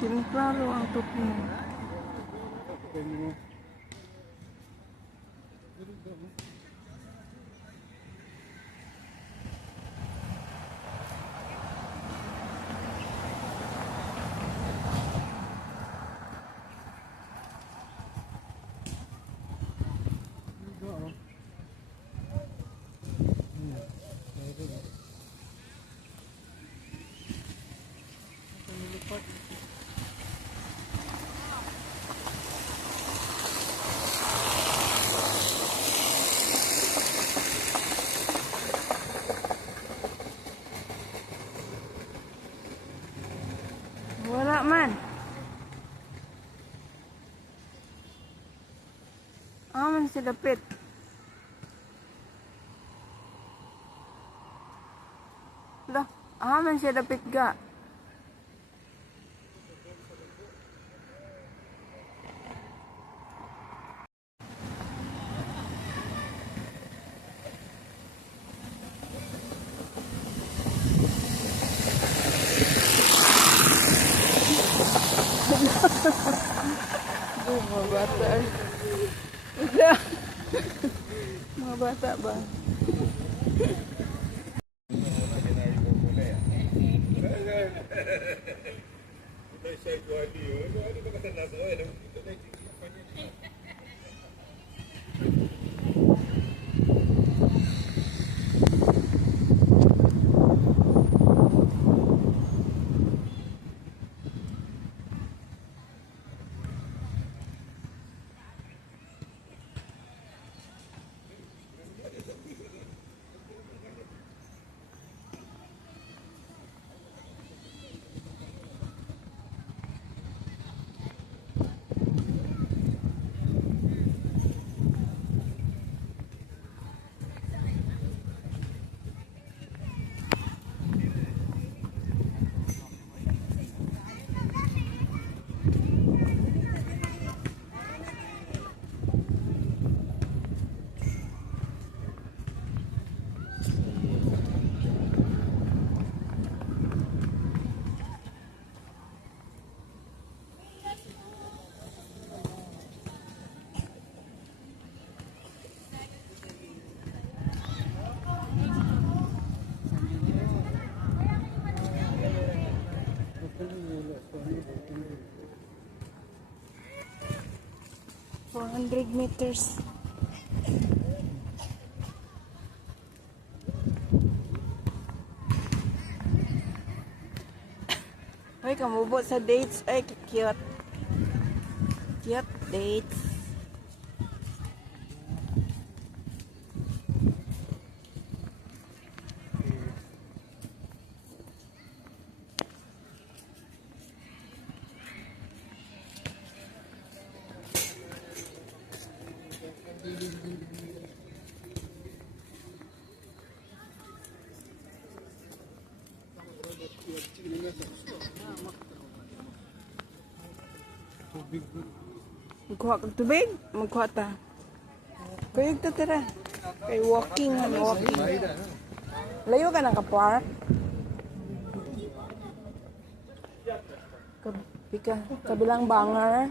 Di mo klaro ang top mo. Wala man. Man si dapit. Lah, man siya dapit ga. Mga bata. Udah. Mga bata ba? $400. Ay, kamubot sa dates. Ay, cute. Cute dates. Magkuha kang tubig? Magkuha ta. Kuyog ta tira. Kay walking. Layo ka na ka-park? Kabilang bangar.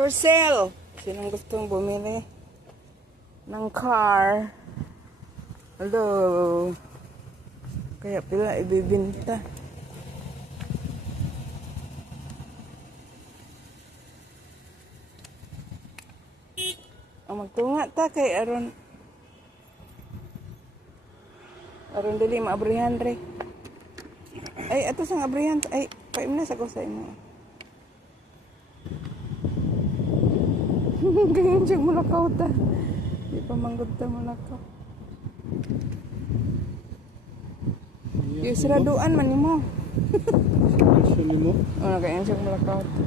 For sale. Sinong gustong bumili ng car? Hello. Kaya pila ibibinta. Magtunga ta kay aron dili maabrihan re. Ay ato sang abrihan ay paimnas ako sa imo. Ganyan siya mulakaw ta. Di pa manggod ta mulakaw. Yung siraduan man nimo. Sino mo? Ganyan siya mulakaw ta.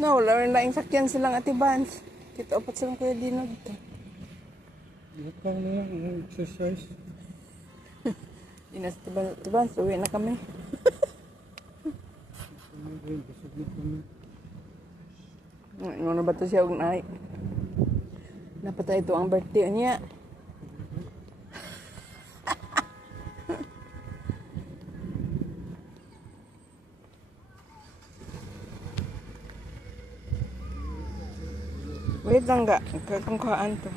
No, wala rin laing sakyan silang Ate Vance. Kita opat silang Kuya Dinod to. Bukang na yan, exercise. Inas Ate Vance, uwi na kami. Ano na ba ito siya og naay? Napatay ito ang birthday niya. Wait lang ga, kakungkaan to.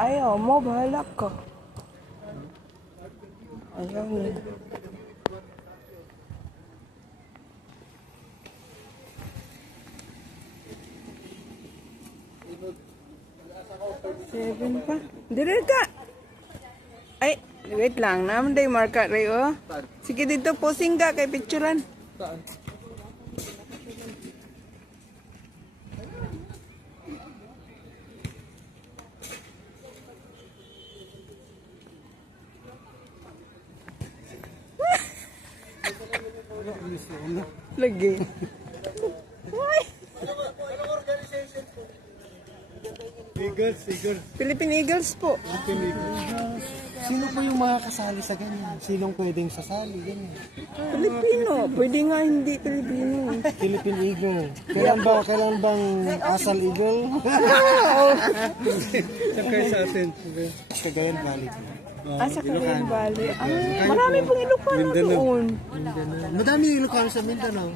Ayaw mo, bahala ka. Ayaw niya. Seven pa. Dire ka. Ay, wait lang. Naman day marka rin, oh. Sige dito, posing ka kay picturean. Lagi. Eagles. Philippine Eagles po. Sino po yung mga kasali sa ganyan? Sinong pwedeng sasali? Ganyan. Pilipino. Pwede nga hindi Pilipino. Philippine Eagle. Kailan bang Asal Eagle? Saan kayo sa atin? Cagayan Valley. Sa Cagayan Valley. Marami pong Ilocano doon. Madami Ilocano sa Mindanao.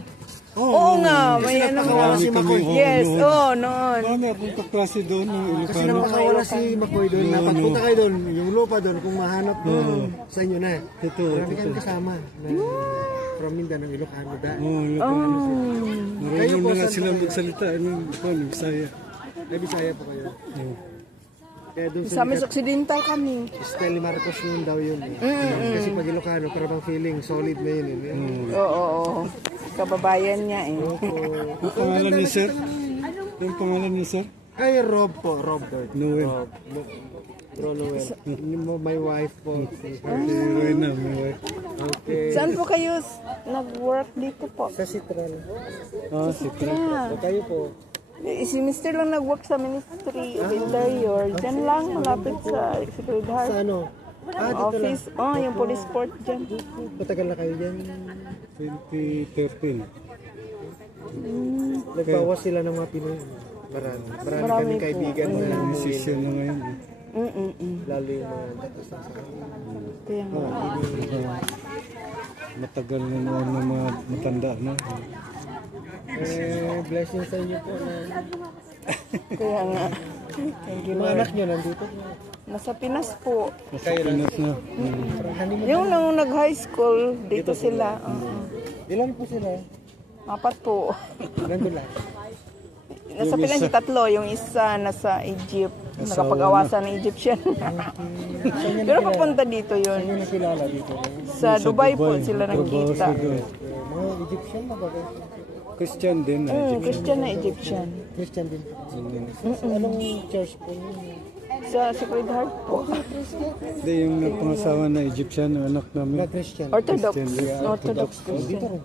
Oo nga, may ano nga. si Makoy. Yes, noon. Marami akong kaklase doon ng Kasi Ilocano. nang makawala si Makoy doon, napagpunta kayo doon, yung lupa doon, kung mahanap sa inyo na. Totoo. Marami kayong kasama. From Mindanao, Ilocano dahil. Ilocano. Kayo Marunong po, na nga saan sila po? magsalita. Bisaya. Ay, Bisaya po kayo. Kaya doon Sa Miss Occidental kami. Steli Marcos yun daw yun. Kasi pag Ilocano, para bang feeling solid na yun. Oo. Kababayan niya eh. Ang pangalan ni sir? Ang pangalan ni sir? Kay Rob po, Robert. Noel. Bro Noel. My wife po. Si Rowena, my wife. Okay. Saan po kayo nag-work dito po? Sa Citral. Si Tra. Ah, Kayo po. si Mr. lang nag-work sa Ministry of Interior. Diyan lang, malapit sa Secret Sa Heart ano? Dito lang. office. Yung police port dyan. Matagal na kayo dyan. 2013. Nagbawas sila ng mga Pinoy. Marami kaming kaibigan na Musician na ngayon. lalo yung mga datos sa Kaya nga. Matagal na naman ng mga matanda na. Blessing sa inyo po na Kaya nga. Thank you, yung mga Lord. anak nyo nandito. Nasa Pinas po. Nasa Pinas na. Yung nung nag-high school, dito sila. Ilan po sila? Apat po. Nandun lang. Nasa Pinas yung tatlo, yung isa nasa Egypt. Nakapag-awasan ng Egyptian. Pero papunta dito Saan yun. nyo nakilala dito? Sa Dubai po sila nagkita. Mga Egyptian na ba? Christian din. Christian na Egyptian. Christian din. Anong church po yun? Sa Sacred Heart po. Hindi, yung napangasawa na Egyptian, anak namin. Na Christian. Orthodox. Christian, Orthodox Dito Christian. rin.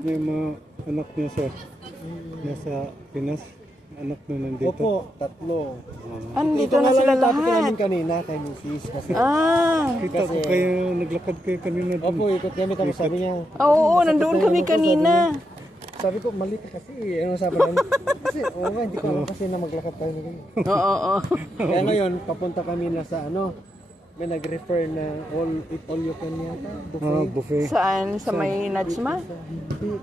Yung mga anak niya sa nasa Pinas, anak na nandito. Opo, tatlo. Dito na sila yung topic namin lahat. kanina kay Mrs. Kasi, Kita ko kayo, naglakad kayo kanina dun. opo, ikot kami tapos sabi niya, Oo, nandoon kami kanina. sabi ko, mali ka kasi. Ano sabi namin? Kasi, oo nga, hindi ko alam kasi na maglakad tayo na ganyan. Oo. Kaya ngayon, papunta kami na sa ano, may nag-refer na eat all you can yata, buffet. Buffet. Saan? Sa may Najma? Hindi,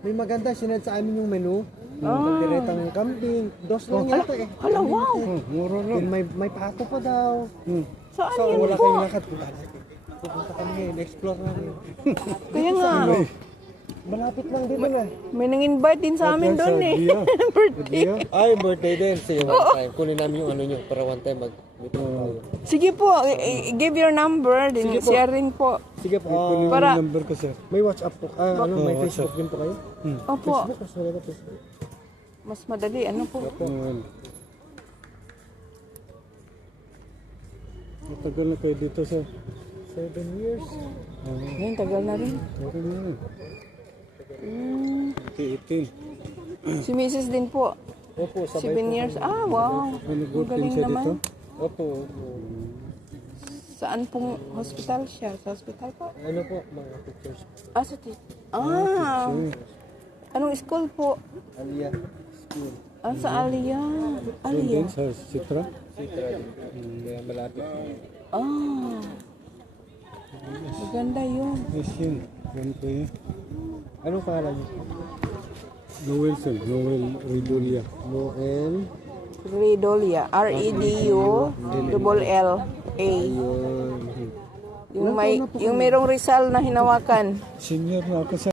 may maganda, sinad sa amin yung menu. Magdiretang kambing, dos lang yata eh. Hala, wow. Mura lang. Then may pato pa daw. Saan So, yun wala po? kayong lakad. Pupunta kami ngayon, explore namin. Kaya nga. Malapit lang dito na. May nang-invite din sa amin doon eh. Birthday. Ay, birthday din. Sige, one time. Kunin namin yung ano nyo para one time mag-meeting tayo. Sige po, give your number, din share rin po. Sige po. Kunin mo Para- yung number ko, sir. May WhatsApp po. May Facebook din po kayo? Opo, Facebook, mas wala na Facebook. mas madali. Ano po? Matagal na kayo dito, sir. 7 years. Yan, tagal na rin. Okay na yun. 18. Si Mrs. din po, Opo, 7 years. Ah, wow. Ang Good thing galing siya dito. naman. Opo. Saan pong hospital siya? Sa hospital po? Ano po, mga pictures. Anong school po? Aliyah School. Sa Alia. Doon din sa Citra. Citra din. Kaya malapit. Maganda yun. Yes, yun. Yan po yun. Anong pangalan niyo? Noel, sir. Noel Redolia. Noel. Redolia. R-E-D-U-L-L-A. Yung mayroong Rizal na hinawakan. Senior na ako, sir.